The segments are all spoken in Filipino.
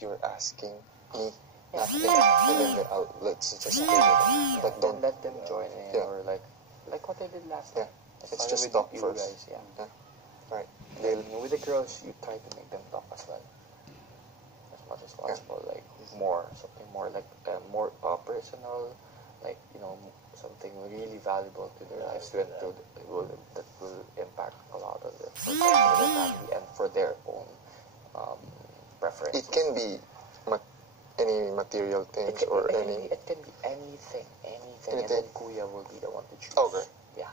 you're asking me. Nothing. And then let's just give it. But don't let them join in, or like what I did last time. It's just talk first. Guys, Right. With the girls, you try to make them talk as well, as much as possible. Like something more like more personal, like something really valuable to their lives, that will impact a lot of them for their family and for their own preferences. It can be any material things or any. It can be anything. And then Kuya will be the one to choose. Okay. Yeah.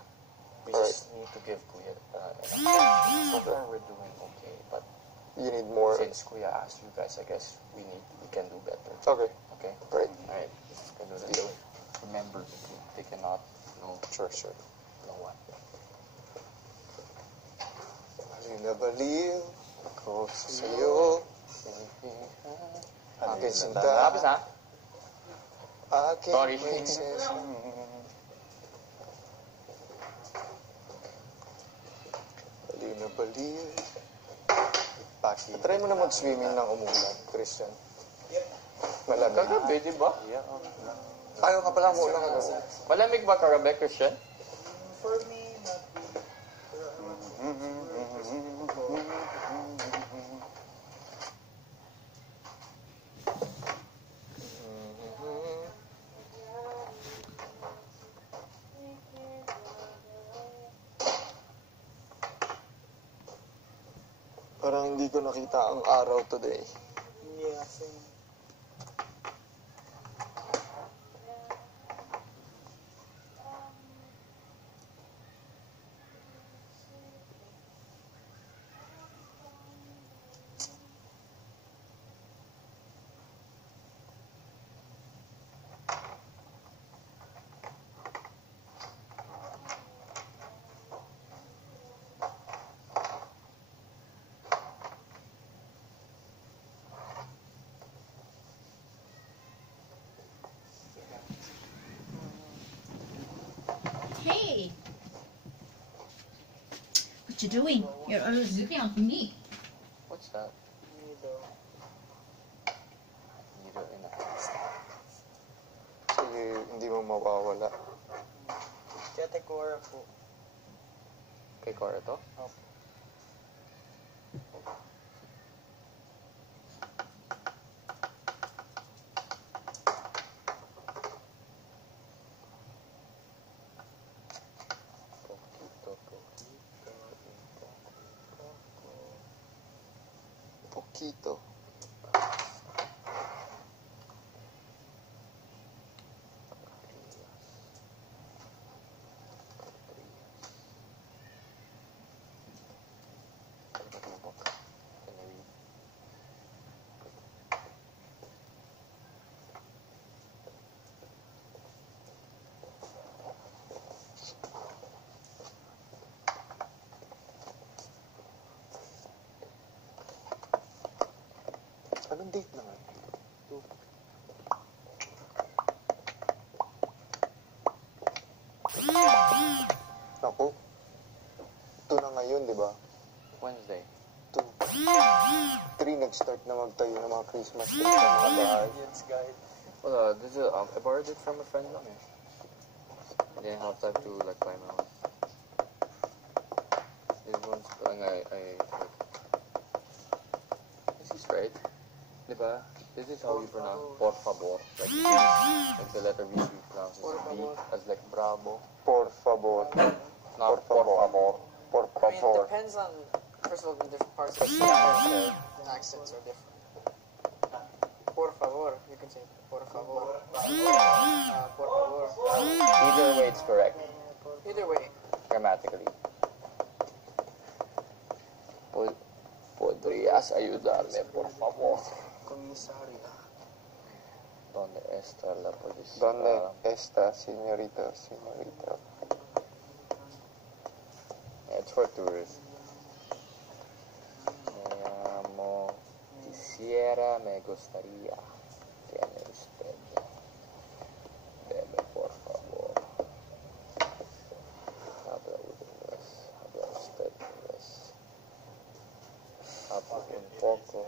We just need to give Kuya so far we're doing okay, but you need more. Since Kuya asked you guys, I guess we can do better. Okay. Okay. Right. Alright. Can do that. Remember, they cannot know. Sure. Know what? Baliw ako sa'yo. Aking sinta. Tapos na? Aking Sorry. princess. Baliw na baliw. Try mo na mag-swimming ng umulan, Christian. Malamig. Kagabi, di ba? Ayaw ka pala mo lang. Malamig ba kagabi, Christian? For me, not Parang hindi ko nakita ang araw today. Yeah, same. Hey! What you doing? You're always looking at me. What's that? Neither. Needle in the house. Sige, hindi mo mawawala. Kete Cora po. Kay Cora to? Opo. Poquito. Anong date na nga? Naku. 2 na ngayon, di ba? Wednesday. 2. 3 nag-start na magtayo ng mga Christmas trees sa mga bahay. It's guide. Well, this is I borrowed it from a friend lang eh. I didn't have time to like buy my own. This one's this is right. Diba? This is how you pronounce por favor. Like please, like the letter V you pronounce as B as like bravo. Por favor. Not por favor. Por I mean, it favor. depends on, first of all, in different parts of the country, the accents are different. Por favor, you can say por favor. Por favor. Either way it's correct. Either way. Grammatically. ¿Podrías ayudarme, por favor? Comisaria. ¿Dónde está la policía? ¿Dónde está, señorita? It's for tourists. Me gustaría tiene usted. Deme, por favor. Habla usted inglés. Habla un poco.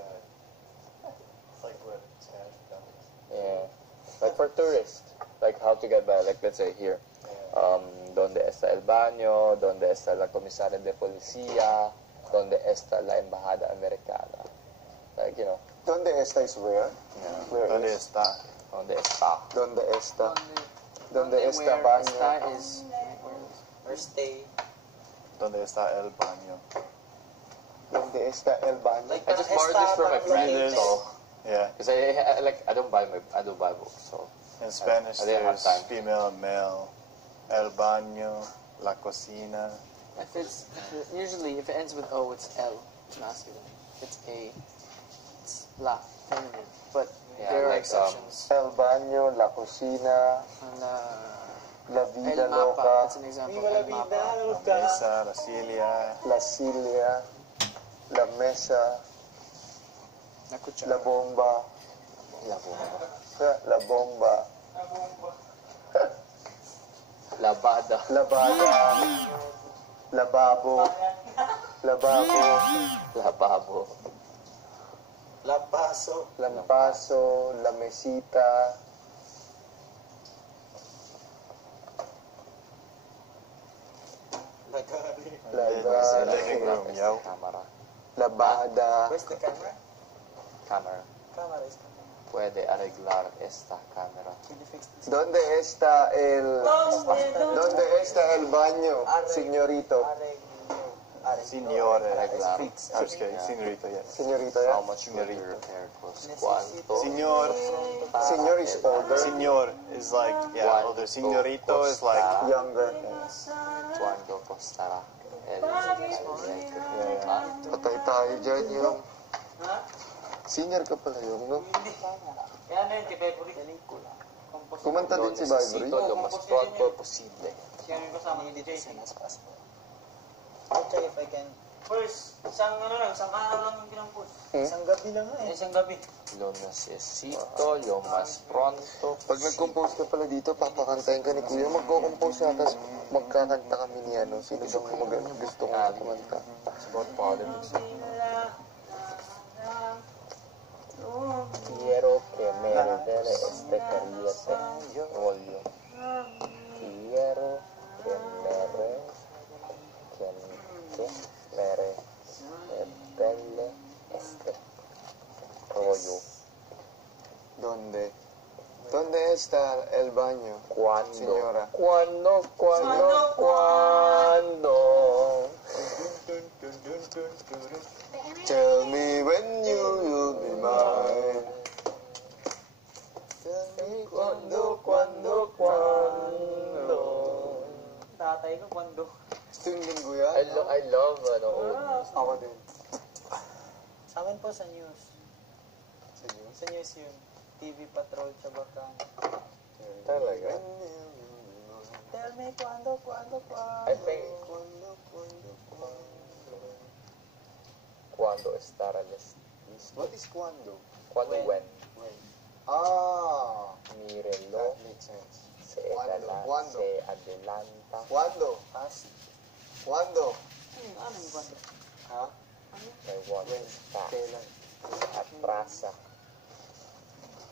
Like for tourists, like how to get by, like let's say here, donde está el baño, donde está la comisaria de policía, donde está la embajada americana. Like, you know, Donde esta is where? yeah. Where ¿Dónde is? está? Donde está. Donde esta? Donde where esta baño? esta is or stay. ¿Dónde está el baño? Donde está el baño? Like I just borrowed this from my friend, There's- so Yeah. because I don't buy books, so In Spanish, I didn't have there's time. female and male. El baño, la cocina. Usually if it ends with O, it's L, it's masculine. If it's A, it's la, feminine. But Yeah, there are like, exceptions. El baño, la cocina, And, la vida el mapa, loca, that's an example. El mapa. La mesa, la silla. la silla, la mesa, La cuchara. la bomba, la bomba. la bomba, Labada. labada, lababo, lababo, Lababo. lampaso, la mesita, la The living room, yo. Camera. labada, Where's the camera? Camera. Camera is camera. Puede arreglar esta cámara. Can you fix this? ¿Dónde está el baño, señorito? Signore. Arreglar. I'm just kidding. Señorito, yes. Señorita, How yeah? much will the repair cost? ¿Cuánto? Signor. Señor is older, Signor is like, yeah, older. Señorito is like, younger. ¿Cuánto costará el arreglar? Patay tayo dyan yung... Senior ka pala yung, no? Kumanta din si Vibery. Necesito lo más pronto posible. I'll check if I can. First, isang araw lang yung pinampus. Isang gabi lang nga eh. Isang gabi. Lo necesito lo más pronto Pag nag-compose ka pala dito, papakantayin ka ni Kuya. Magko-compose siya, tapos magkakanta kami ni ano. Sino bang gusto kong kumanta? It's about politics. Quiero que me revele este querido rollo. Quiero que me revele este rollo. ¿Dónde está el baño? ¿Cuándo? Señora. ¿Cuándo? Tell me when you will be mine. Tell me cuando. Tatay ko kwando. Gusto yung linggo yan? I love old music. Ako din. Sa amin po sa news. Sa news yun. TV Patrol Chabacang. Talaga? Tell me cuando. I think cuando estará listo. What is cuando? Cuando when. Ah, Mírelo. that makes sense. Se Cuando. adelanta. Cuando? Cuando? Ano yung kwando? Ha? May one está. Kailan? Atrasa.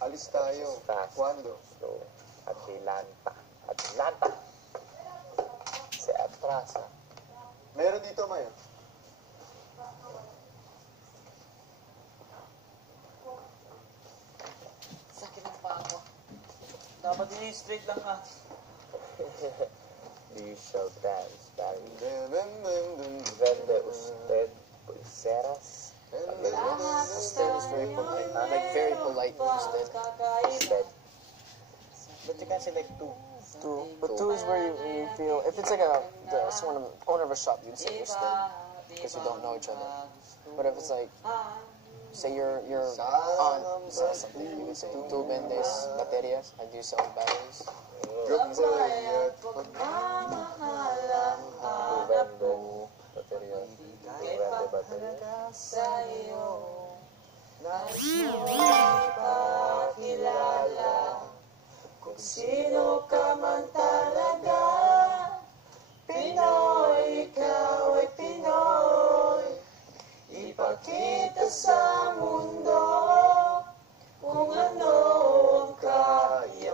Alis tayo. Cuando? So, adelanta. Se atrasa. Meron dito, Mayo. Sakit ng paa ko. Dapat din yung straight lang ha. You shall dance, darling. Vende usted pulseras. Usted is very polite. Like very polite usted. Usted. But you can't say like two. But two is where you feel, if it's like the owner of a shop, you'd say usted. Because you don't know each other. But if it's like, say your aunt sells something, you can say, tú vendes baterías, I do sell batteries. Gambayat. Tu vendo baterías. Tu vende baterías. Kung sino ka man talaga, Pinoy, ikaw ay Pinoy. Ipakita sa mundo kung ano ang kaya.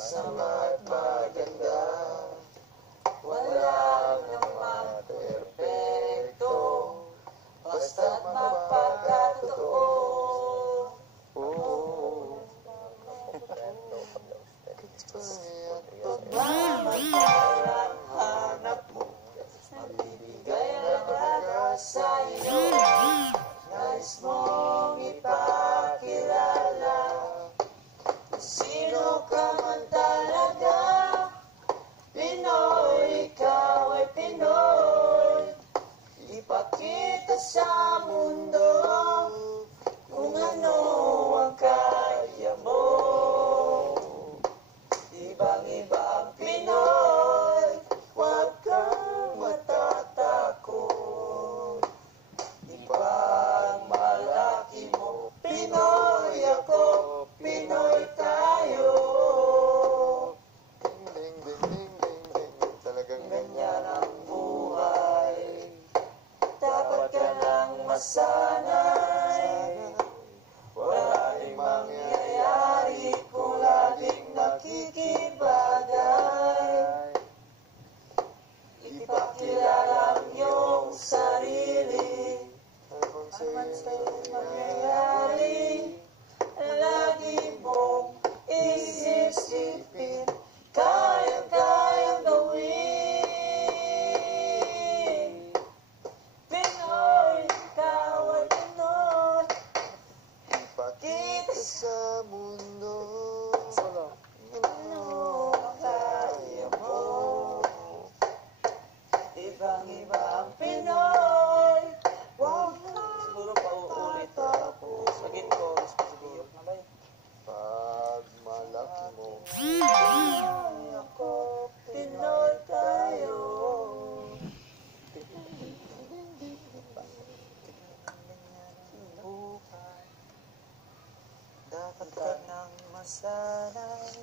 masama at maganda. Wala namang perfecto, basta't mapagkatotoo. Pagmamahal ang hanap mo, magbibigay ng lakas sa iyo. Nais mong ipakilala kung sino ka man talaga. Pinoy, ikaw ay Pinoy. Ipakita sa mundo kung ano ang kaya mo. Ibang-iba ang Pinoy, huwag kang matatakot. Ipagmalaki mo, Pinoy ako, Pinoy tayo. Ding, ding, ding, ding, ding, ding. Talagang ganyan ang buhay. Dapat ka lang masanay. Wala rin mangyayari kung laging nakikibagay. Ipakilala ang iyong sarili. Ano man sa'yo mangyayari, lagi mong isisipin, kayang-kayang gawin. Pinoy, ikaw ay Pinoy. Ipakita sa mundo ano ang kaya mo. Ibang-iba ang Pinoy. Wow, siguro pauulit ako. Sagin ko, responsibility na ba yun? Pagmalaki mo, Pinoy ako, Pinoy tayo. Dapat ka nang masanay.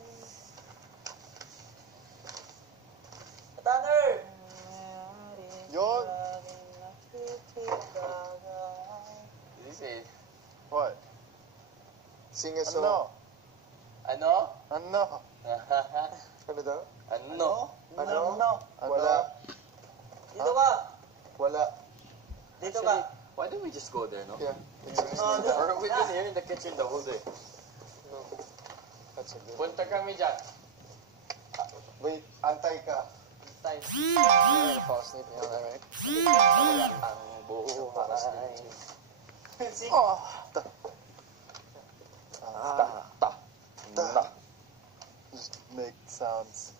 Tanner! Yun! This is... What? Sing a song. Ano? Ano? Ano daw? Ano? Ano? Wala. Dito ka. Wala. Dito ka. Why don't we just go there, no? Yeah. Or we've been here in the kitchen the whole day. That's a good. Punta kami dyan. Wait, antay ka. Time. You're gonna fall asleep, you know that, right? Ang buhay. Oh. Na. Just make sounds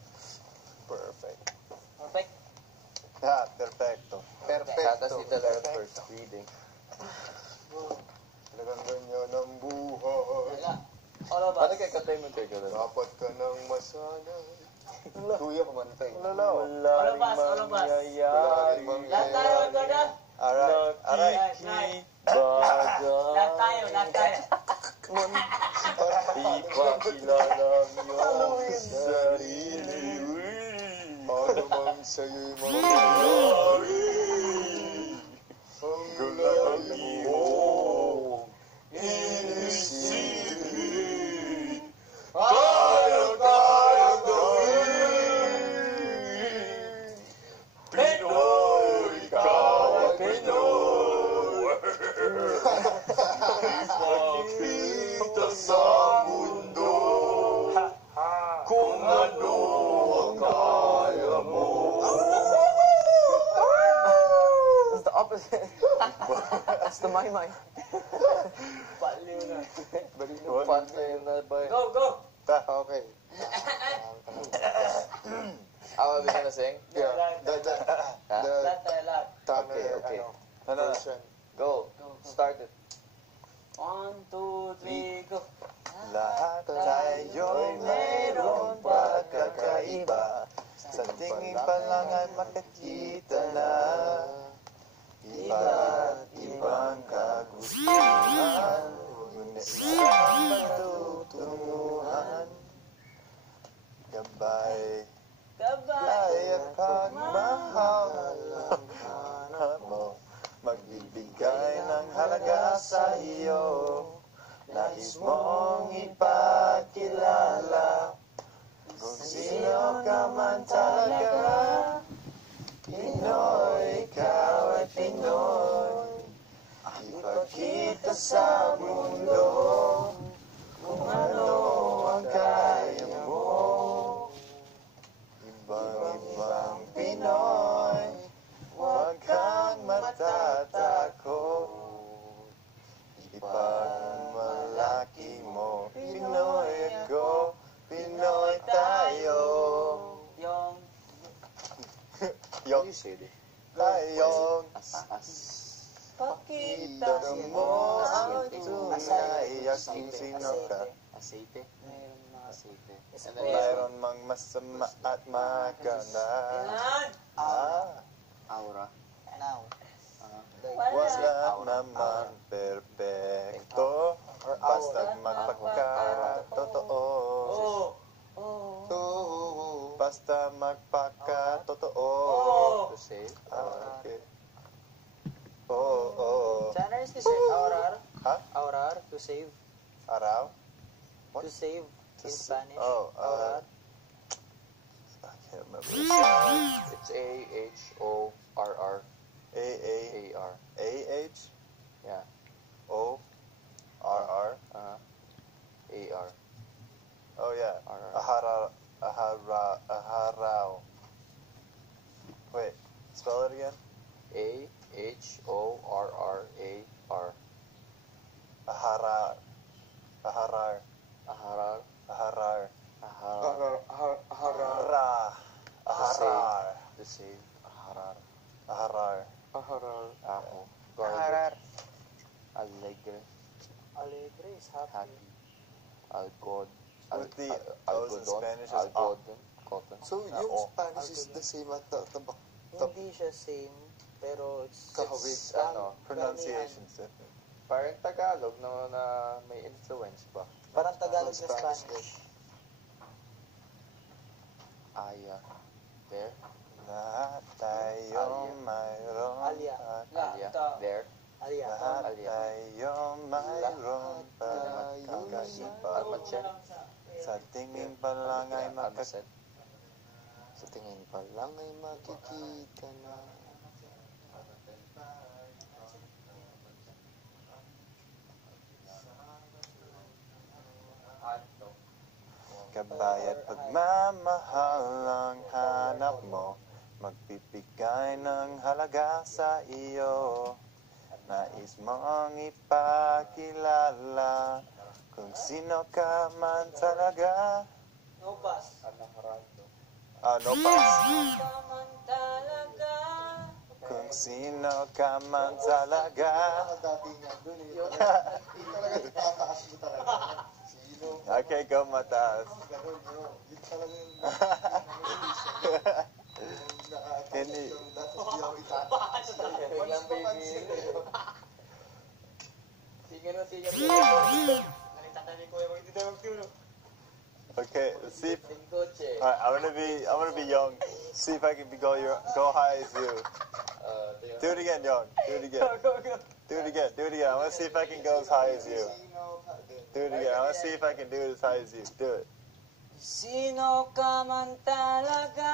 perfect. Perfect. Yeah, perfecto. That's Perfecto. the first reading. Talagang ganyan ang buhay. Wala. All of Ano us. kay katay mo tayo ka Dapat ka nang masanay. Kuya, kumantay. All of us. All of us. Wala rin Lahat tayo. Ikaw na. Alright. Right. Lahat tayo. Lahat tayo. Ipakilala yung sarili. Ano mang sa'yo'y mangyayari. Ang lagi mo inisipin. Kaya-kaya gawin. Pinoy, ikaw ay Pinoy. Makita sa mundo kung ano ang kaya mo. That's the opposite. That's the my. Baliw na. Pantay na ba? Go, go. Okay. Are we gonna sing? Yeah. The Lahat tayo. Lahat. Tanner, Okay. version. Go. Start it. 1, 2, 3, go. Lahat tayo mayroong pagkakaiba. Sa tingin pa lang ay makikita na iba't ibang kagustuhan. Ngunit isang patutunguhan. Gabay, kaya kang mahal ang hanap mo. Magbibigay ng halaga sa iyo. Nais mong ipakilala man talaga. Pinoy, ikaw ay Pinoy. Ipakita sa mundo kung ano ang kaya mo. Ibang-ibang Pinoy, huwag kang matatakot. Ipagmalaki mo, Pinoy ako, Pinoy tayo. Yung Yung tayong pakita kita mo ang tunay at kung sino ka. Aceite. Mayroon mga Aceite. Mayroon mang masama at maganda. Yan! Aura. Now. Wala naman perfecto, basta magpakatotoo. Basta magpakatotoo. To save. Okay. Oo. Sana is to save aurar. Ha? Aurar, to save. Araw? To save in Spanish. Oh, Aurar. I can't remember the sound. It's AHORR. AR. A-H? Yeah. O-R-R? AR. Oh, yeah. RR. Aharaw. Wait, spell it again. AHORRAR. Aharar. Aharar. Aharar. Aharar. Aharar. Aharar. Aharar. To save. Aharar. Aharar. Aharar. Ako. Arar. Alegre. Alegre is happy. Happy. Algod. With the O's in Spanish is up. Algodon. Cotton. So, yung Spanish is the same at tabak. Hindi siya same, pero it's... Kahawig. it's, Pronunciation's different. Parang Tagalog na may influence ba? Parang Tagalog na Spanish. Aya. There. Lahat tayo mayroon. Alia. Alia. There. Alia. Lahat Alia. tayo mayroon pagkakaiba. Almatchen. Sa tingin pa lang ay Almacen. Sa tingin pa lang ay makikita na. Kabayat pagmamahal ang hanap mo, magbibigay ng halaga sa iyo. Nais mong ipakilala kung sino ka man talaga. No pass. No pass. Kaman talaga. Kung sino ka man talaga. Okay, go mataas. Hindi. Okay, let's see. Alright, I'm gonna be young. See if I can go high as you. Do it again, young. Do it again. Do it again. Do it again. I want to see if I can go as high as you. Do it again. I want to see if I can do it as high as you. Do it. Sino ka man talaga?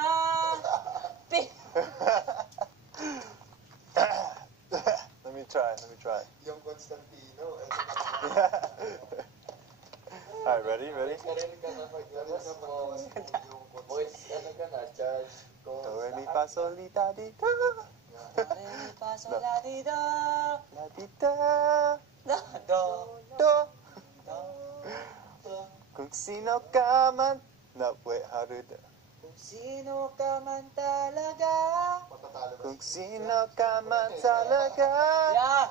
Let me try. Yung Constantino. Alright, ready? Do, re, mi, fa, sol, la, di, da. La, di, da. Do. Kung sino ka man. No, wait, how do it? Kung sino ka man talaga. Kung sino ka man talaga. Yeah!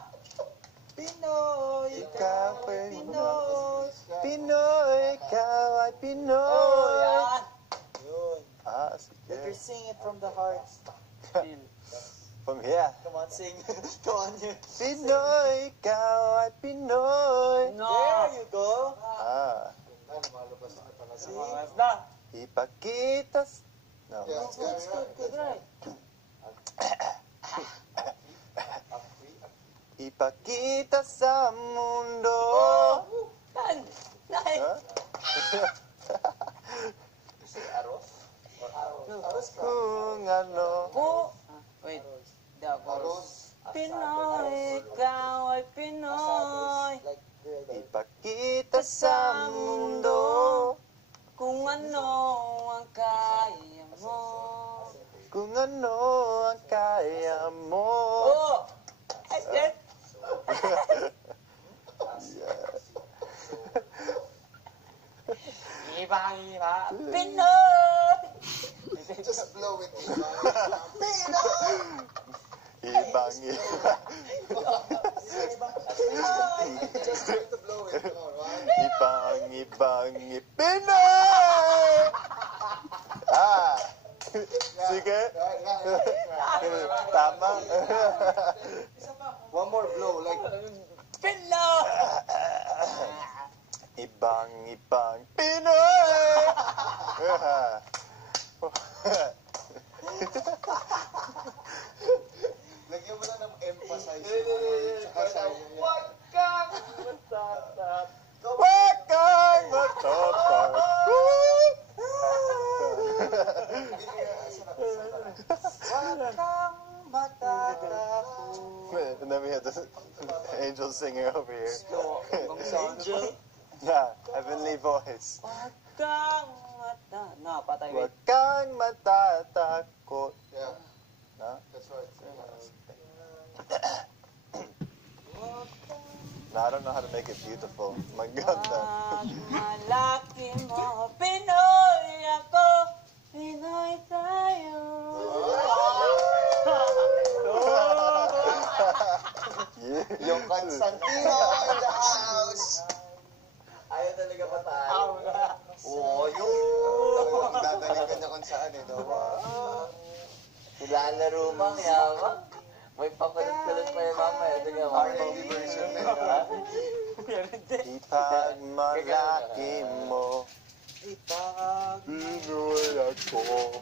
Pinoy, Ikaw ikaw ay ay Pinoy. Pinoy, ikaw ay Oh, Pinoy. yan! Yun. Ah, But you sige. sing it from the heart. From here. Come on, sing. Come on, you. Pinoy, ikaw ay Pinoy. No. There you go. Ah, See? Na. ipakita. No. Good, right. Ipakita sa mundo. Yan. Nice. Huh? Arroz? Or arrow? sa mundo. Kung ano ang kaya mo. Kung ano ang kaya mo. Oh! I said, iba, Pinoy! Just blow it. Ibang Just try to blow it. Come on, right? ibang Pinoy! Ah! Sige. Tama. One more blow, like Pinoy! Ibang Pinoy! lagyan mo na ng emphasize. Tsaka sayang. Huwag kang matatat. Huwag kang matatak. Huwag kang matatakot. And then we had the angel singer over here. Angel? Yeah, heavenly voice. Huwag kang patay. Huwag kang matatakot. Yeah, No? that's right. No, I don't know how to make it beautiful. Maganda. Pag malaki mo, Pinoy ako, Pinoy tayo. Yung Constantino in the house. Ayaw talaga patay. Oo, yung dadaling ka niya kung saan eh, no? Nilalaro mang yaman. May papalit-palit pa yung mamaya. Tingnan mo. R&B version na yun, no? Ipag malaki mo. Pinoy ako.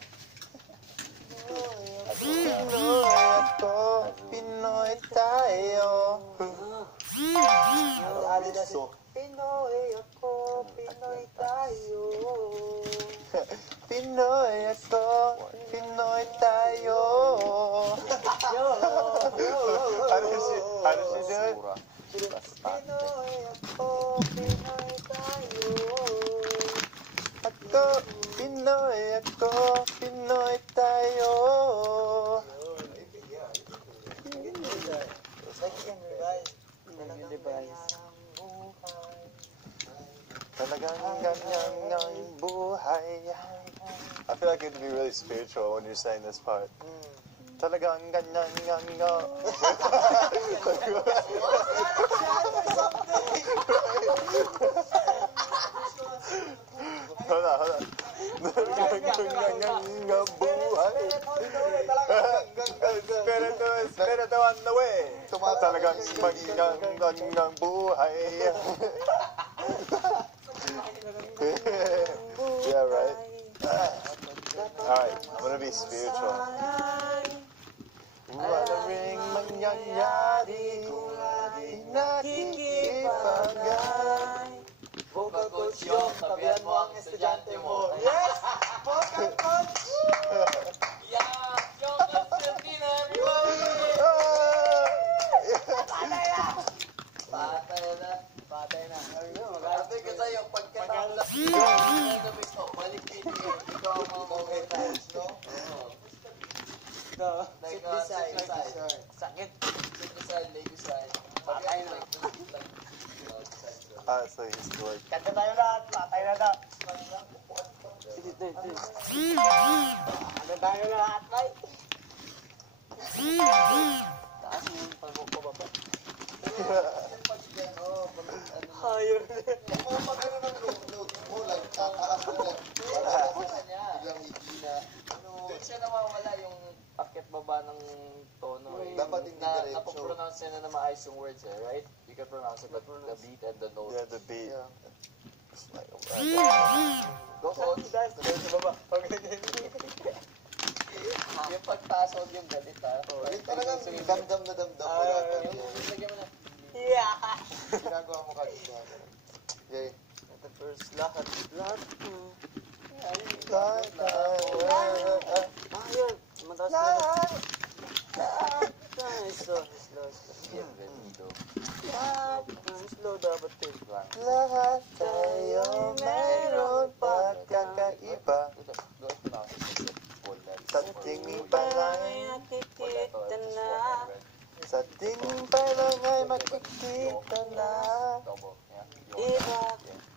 Pinoy ako. Pinoy tayo. So, Pinoy ako, Pinoy tayo. Pinoy ako. Pinoy tayo. How does she do it? Pinoy ako, Pinoy tayo. Ako, Pinoy ako. Pinoy tayo. Talagang ganyan ang buhay. I feel like it would be really spiritual when you're saying this part. Talagang ganyan nga. Hold on. Talagang ganyan nga buhay. Espiritu on the way. Talagang ganyan ang buhay. Yeah, right? Alright, I'm gonna be spiritual. Walang mangyayari kung di nakikipagay. Vocal coach yung tabihan mo ang estudyante mo. Yes! Vocal coach! Yeah! Yung Constantino, everybody! Patay na. Ate ka sa'yo, pagkatapos na balik kayo. Ikaw ang mga okay times, no? Like, Sakit. sit side, lady side. Patay na. So he used to like. Kanta tayo lahat. Patay na daw. Kanta tayo lahat, bay. Taas mo yung pababa. Hayır. Kung pag ano ng note mo, like, tataas mo lang. Biglang hihina. Doon siya nawawala yung akit baba ng tono eh. Dapat hindi diretso. Napopronounce niya na maayos yung words eh, right? You can pronounce it, but the beat and the note. Yeah, the beat. It's like, Go coach. Sa baba. Yung pagtaas huwag yung galit ha. Yung talagang damdam na damdam mo dapat. Lagyan mo na. Yeah. Ginagawa mo kanina. Yay. Ito first lahat. Lahat. Ayun. Mataas na. Slow. Bienvenido. Slow dapat eh. lang. Lahat tayo mayroon pagkakaiba. Sa tingin pa lang nakikita na. Sa tingin pa lang ay makikita na.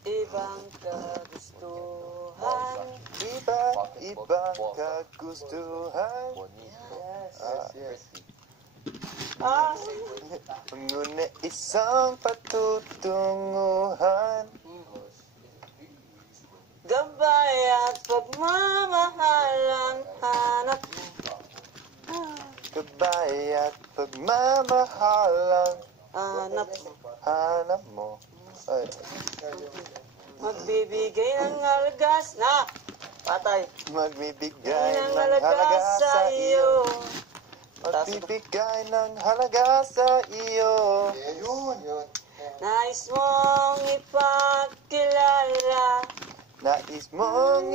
Ibang kagustuhan. Ibang kagustuhan. Yes. Ngunit isang patutunguhan. Gabay at pagmamahal ang hanap. Gabay at pagmamahal ang hanap mo. Ay. Magbibigay ng halagas na patay. Magbibigay ng halaga sa iyo. Magbibigay ng halaga sa iyo. Nais mong ipagkilala. Nais mong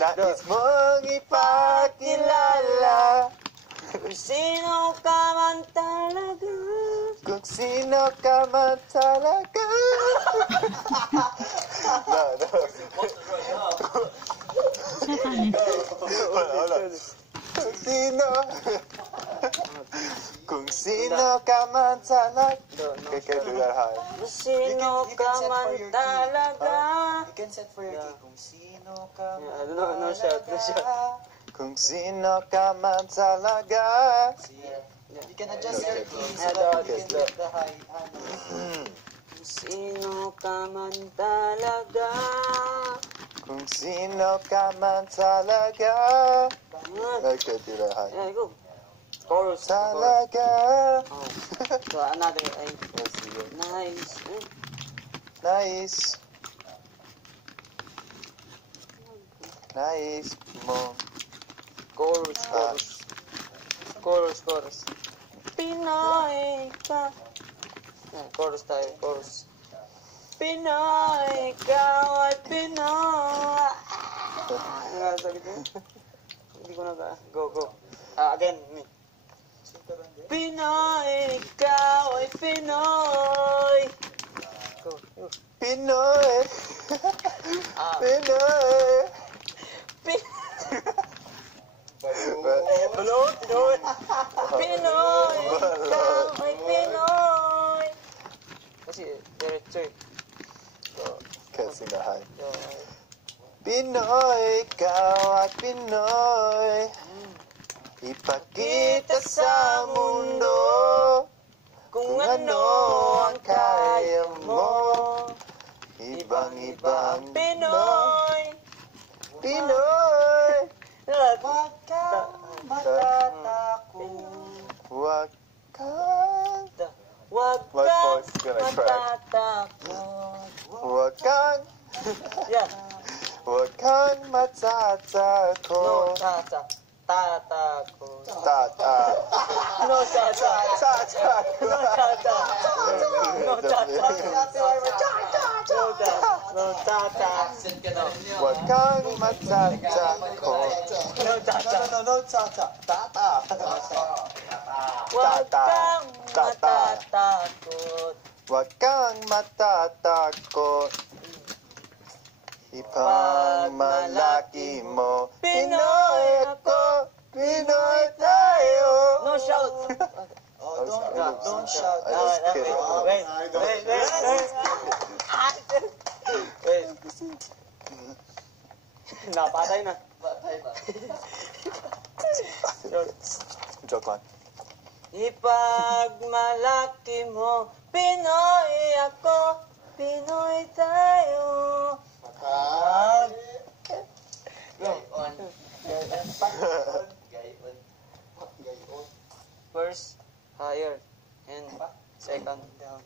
Nais mong ipakilala. Kung sino ka man talaga. Kung sino ka man talaga. Wala. Kung sino ka man talaga. Kung sino ka man talaga. You can set for your key. Kung sino ka man No shot. Kung sino ka man talaga. You can adjust your key so that you can get the high. Kung sino ka man talaga. Kung sino ka man talaga. Okay, do that high. Yeah, go. Chorus. Talaga. So another ay Let's see it. nice. Nice. Nice mo. Chorus. Pinoy ka. Chorus tayo, chorus. Pinoy, ikaw ay Pinoy. Ano sabi ko? Hindi ko na ba? Go. Again. Pinoy, ikaw ay Pinoy. Go. Pinoy. Pinoy. Hello? Pinoy, ikaw ay Pinoy. Kasi, diretso eh. Okay, sing that high. Pinoy, ikaw ay Pinoy. Ipakita sa mundo kung ano ang kaya mo. Ibang-ibang Pinoy. Pinoy. Huwag kang matatakot. Huwag kang Huwag My kang voice is gonna crack. matatakot. Huwag kang Yeah. Huwag kang No, matatakot. tatakot. Tata. No, tata. Tatakot. No, tata. No, tata. No, tata. Huwag kang matatakot. No, tata. No, tata. Huwag kang Tata. matatakot. Huwag kang matatakot. Ipagmalaki mo. Pinoy ako. Pinoy tayo. No shout. Oh, don't shout. I was kidding. Wait. Napatay na. Joke lang. Ipagmalaki mo, Pinoy ako, Pinoy tayo. First, higher, and second, down.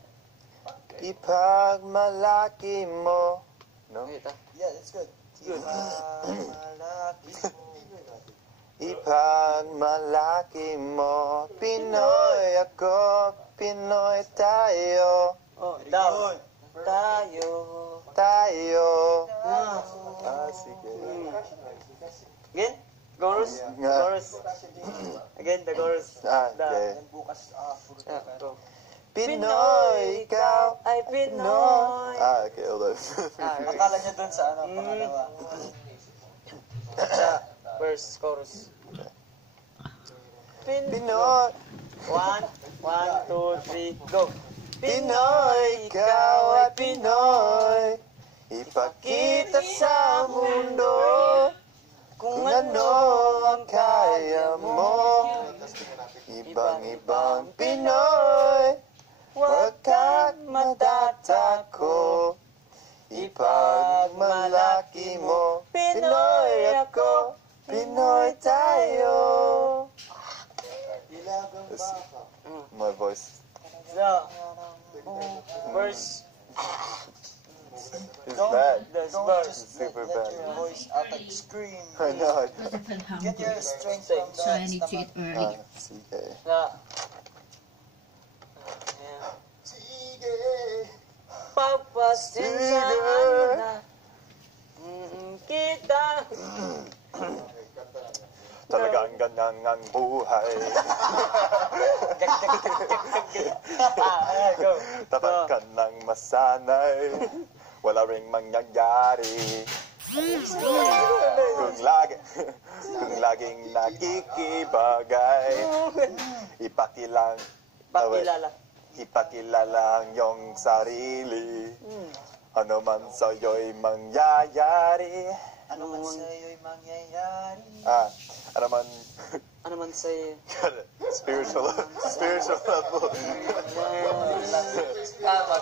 Ipagmalaki mo. No? Wait, Yeah, that's good. Good. Ipagmalaki mo. Pinoy ako. Pinoy tayo. Oh, down. Tayo. Tayo. Ah. Sige. Again? Chorus? Yeah. Chorus. Again, the chorus. Okay. Yeah, go. Pinoy, ikaw ay Pinoy. Okay, hold on. Akala niya dun sa ano, pangalawa. Sa verse, chorus. Pinoy, 1, 2, 3, go. Pinoy, ikaw ay Pinoy. Ipakita sa mundo kung ano ang kaya mo. Ibang-ibang Pinoy, huwag kang matatako. Ipagmalaki mo, Pinoy ako, Pinoy tayo. My voice So, verse. is bad. This Don't verse. just Super let bad. your voice out like scream. I know. Because I felt Get your hungry. strength from the So I need to eat stomach. early. Sige. Na. Papasensyahan mo na. Kita. Talagang ganang ang buhay. Go. Dapat ka nang masanay. Wala ring mangyayari. Kung laging nakikibagay. Ipakilala ang iyong sarili. Ano man sa'yo'y mangyayari. Ano man sa'yo'y mangyayari. Ano man... Ano man sa'yo? spiritual level. Kalma.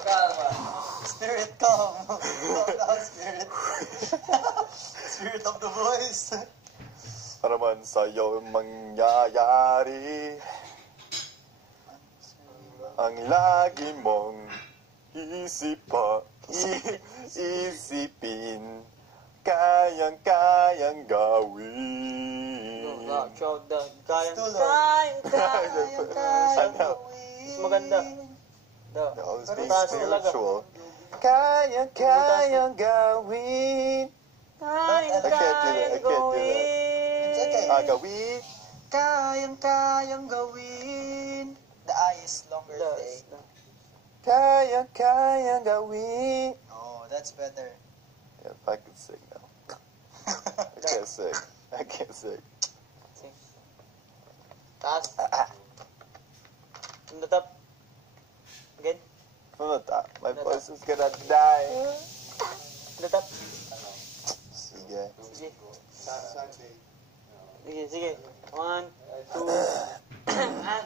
Spirit come. Calm down, spirit. Spirit of the voice. Ano man sa'yo mangyayari, ang lagi mong isipin, kayang gawin. Kayang Mas maganda. I was being Taas talaga. spiritual. Kayang gawin. I can't do that. Gawin. Kayang gawin. The I is longer than the A. Kayang gawin. Oh, that's better. Yeah, if I could sing now. I can't sing. Taas. From the top. Again. From the top. My voice is gonna die. From the top. Sige. Sige. 1, 2, and